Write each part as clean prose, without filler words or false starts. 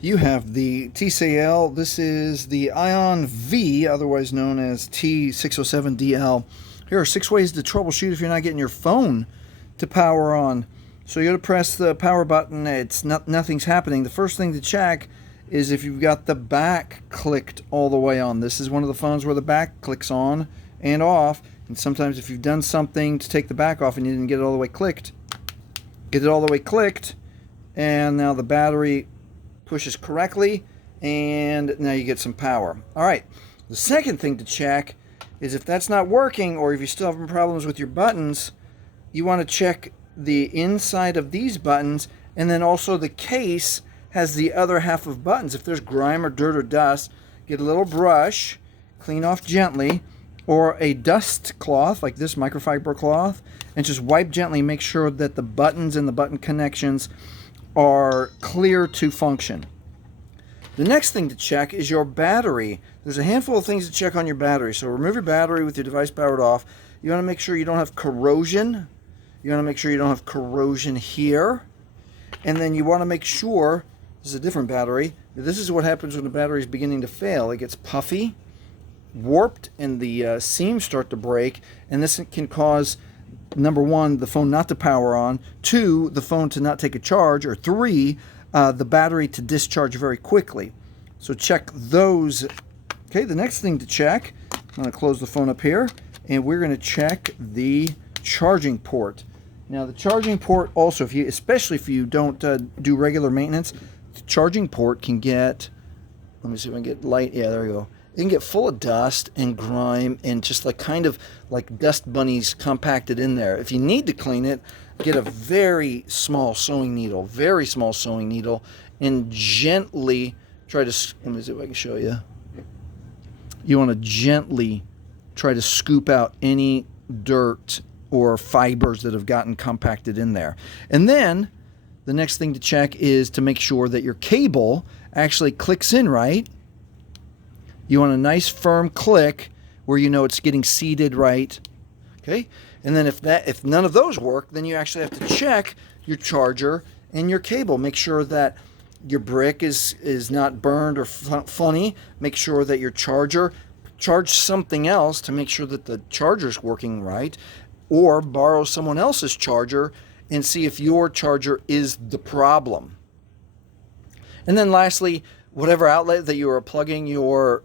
You have the TCL. This is the Ion V, otherwise known as T697DL. Here are 6 ways to troubleshoot if you're not getting your phone to power on. So you got to press the power button. Nothing's happening. The first thing to check is if you've got the back clicked all the way on. This is one of the phones where the back clicks on and off. And sometimes if you've done something to take the back off and you didn't get it all the way clicked, get it all the way clicked, and now the battery pushes correctly, and now you get some power. All right, the second thing to check is if that's not working, or if you're still having problems with your buttons, you want to check the inside of these buttons, and then also the case has the other half of buttons. If there's grime or dirt or dust, get a little brush, clean off gently, or a dust cloth like this microfiber cloth, and just wipe gently. Make sure that the buttons and the button connections are clear to function. The next thing to check is your battery. There's a handful of things to check on your battery. So remove your battery with your device powered off. You want to make sure you don't have corrosion. You want to make sure you don't have corrosion here. And then you want to make sure, this is a different battery, this is what happens when the battery is beginning to fail. It gets puffy, warped, and the seams start to break, and this can cause, number one, the phone not to power on, 2, the phone to not take a charge, or 3, the battery to discharge very quickly. So check those. Okay, the next thing to check, I'm going to close the phone up here, and we're going to check the charging port. Now the charging port also, especially if you don't do regular maintenance, the charging port can get, let me see if I can get light, yeah, there we go. It can get full of dust and grime and just like kind of like dust bunnies compacted in there. If you need to clean it, get a very small sewing needle, and gently try to, let me see if I can show you. You want to gently try to scoop out any dirt or fibers that have gotten compacted in there. And then the next thing to check is to make sure that your cable actually clicks in right. You want a nice firm click where you know it's getting seated right. Okay? And then if none of those work, then you actually have to check your charger and your cable. Make sure that your brick is not burned or funny. Make sure that your charge something else to make sure that the charger's working right, or borrow someone else's charger and see if your charger is the problem. And then lastly, whatever outlet that you are plugging your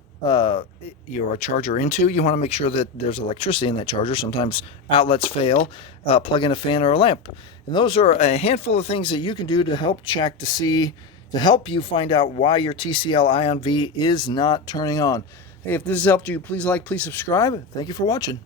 charger into, you want to make sure that there's electricity in that charger. Sometimes outlets fail. Plug in a fan or a lamp. And those are a handful of things that you can do to help check to help you find out why your TCL Ion V is not turning on. Hey, if this has helped you, please like, please subscribe. Thank you for watching.